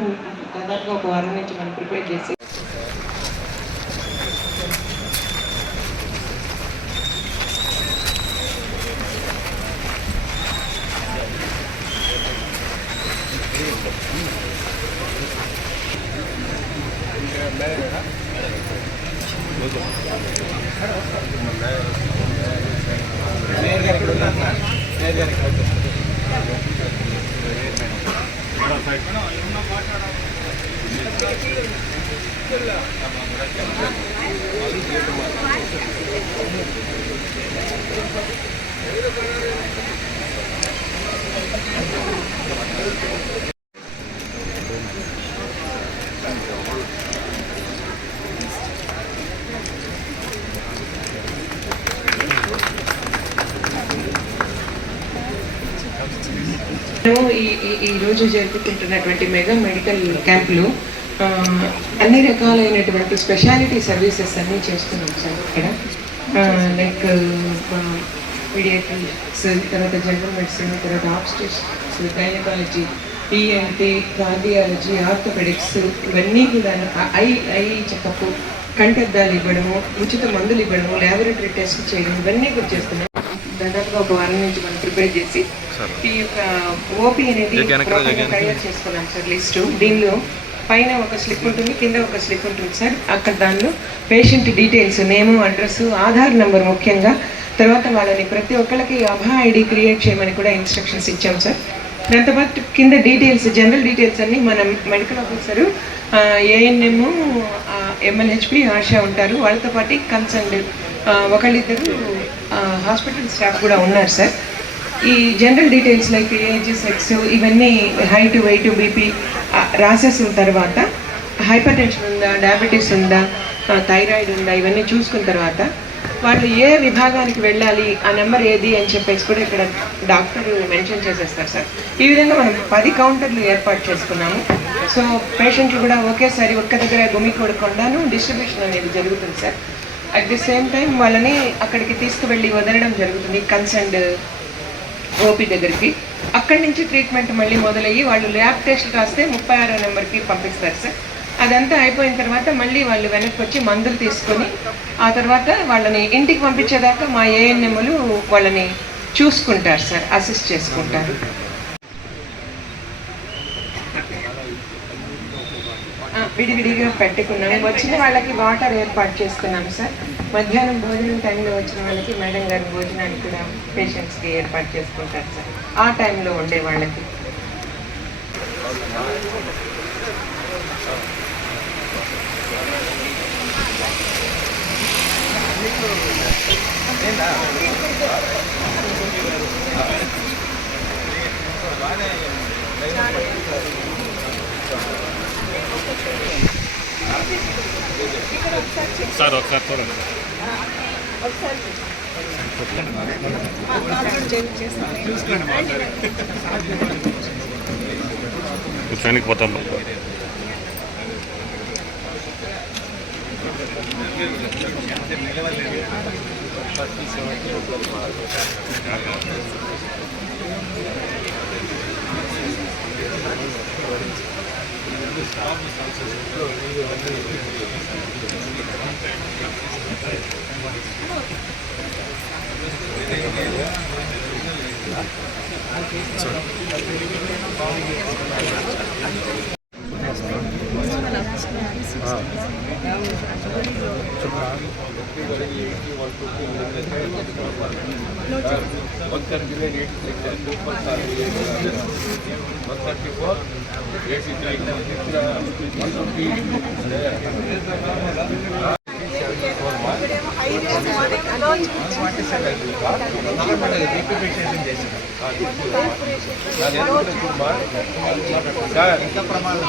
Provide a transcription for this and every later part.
దాదాపుగా ఒక వారం నుంచి మనం ప్రిపేర్ చేసి ఈ రోజు జరుపుకుంటున్నటువంటి మెగా మెడికల్ క్యాంపులు అన్ని రకాలైనటువంటి స్పెషాలిటీ సర్వీసెస్ అన్నీ చేస్తున్నాం సార్ ఇక్కడ. లైక్ పీడియాట్రిక్స్, తర్వాత జనరల్ మెడిసిన్, తర్వాత obstetrics, gynaecology, ENT, cardiology, orthopaedics, ఇవన్నీ కూడా ఐ చెకప్, కంటద్దాలు ఇవ్వడము, ఉచిత మందులు ఇవ్వడము, ల్యాబొరేటరీ టెస్ట్ చేయడం, ఇవన్నీ కూడా చేస్తున్నాం. దాదాపుగా ఒక వారం నుంచి మనం ప్రిపేర్ చేసి ఈ యొక్క ఓపీ అనేది తయారు చేసుకున్నాం సార్ లిస్టు. దీనిలో పైన ఒక స్లిప్ ఉంటుంది, కింద ఒక స్లిప్ ఉంటుంది సార్. అక్కడ దానిలో పేషెంట్ డీటెయిల్స్, నేము, అడ్రస్, ఆధార్ నెంబర్ ముఖ్యంగా, తర్వాత వాళ్ళని ప్రతి ఒక్కరికి అభా ఐడి క్రియేట్ చేయమని కూడా ఇన్స్ట్రక్షన్స్ ఇచ్చాం సార్. దాంతోపాటు కింద డీటెయిల్స్, జనరల్ డీటెయిల్స్ అన్నీ మనం medical officer, ANM, MLHP, ASHA ఉంటారు. వాళ్ళతో పాటు కన్సర్న్డ్ ఒకళ్ళిద్దరు హాస్పిటల్ స్టాఫ్ కూడా ఉన్నారు సార్. ఈ general details like age, sex, ఇవన్నీ హైట్, వెయిట్, బీపీ రాసేసిన తర్వాత హైపర్ టెన్షన్ ఉందా, డయాబెటీస్ ఉందా, థైరాయిడ్ ఉందా, ఇవన్నీ చూసుకున్న తర్వాత వాళ్ళు ఏ విభాగానికి వెళ్ళాలి, ఆ నెంబర్ ఏది అని చెప్పేసి కూడా ఇక్కడ డాక్టర్ మెన్షన్ చేసేస్తారు సార్. ఈ విధంగా మనం 10 కౌంటర్లు ఏర్పాటు చేసుకున్నాము. సో పేషెంట్లు కూడా ఒకేసారి ఒక్క దగ్గర గుమికూడకుండాను డిస్ట్రిబ్యూషన్ అనేది జరుగుతుంది sir. At the same time వాళ్ళని అక్కడికి తీసుకువెళ్ళి వదలడం జరుగుతుంది కన్సర్న్డ్ ఓపీ దగ్గరికి. అక్కడి నుంచి ట్రీట్మెంట్ మళ్ళీ మొదలయ్యి వాళ్ళు ల్యాబ్ టెస్ట్ రాస్తే 36వ నెంబర్కి పంపిస్తారు సార్. అదంతా అయిపోయిన తర్వాత మళ్ళీ వాళ్ళు వెనక్కి వచ్చి మందులు తీసుకొని ఆ తర్వాత వాళ్ళని ఇంటికి పంపించేదాకా మా ఏఎన్ఎంలు వాళ్ళని చూసుకుంటారు సార్, అసిస్ట్ చేసుకుంటారు. విడివిడిగా పెట్టుకున్నాము. వచ్చిన వాళ్ళకి వాటర్ ఏర్పాటు చేసుకున్నాం సార్. మధ్యాహ్నం భోజనం టైంలో వచ్చిన వాళ్ళకి మేడం గారి భోజనానికి కూడా పేషెంట్స్కి ఏర్పాటు చేసుకుంటారు సార్, ఆ టైంలో ఉండే వాళ్ళకి. సార్ ఒకసారి చూడండి. కూర్చోనికి పోతాం.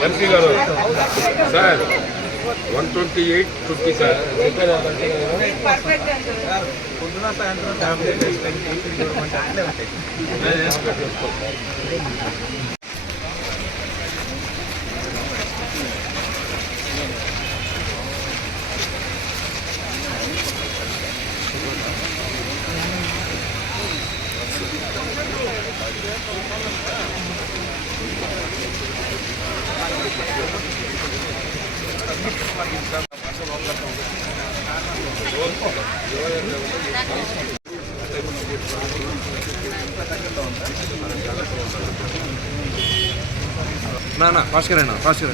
ఎంపీ గారు సార్ 128.50 సార్. పొద్దున సాయంత్రం టాబ్లెట్ అట్లే ఉంటాయి. నా ఫాస్ట్ గా ఫాస్ట్ గా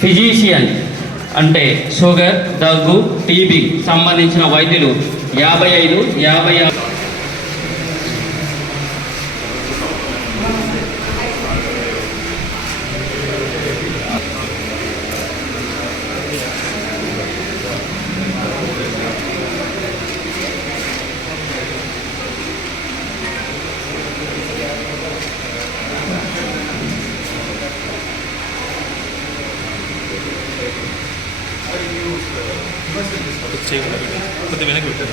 ఫిజీషియన్ అంటే షుగర్, దగ్గు, టీబీ సంబంధించిన వైద్యులు 55, 56. కొద్ది వెనక్కి పెట్టారు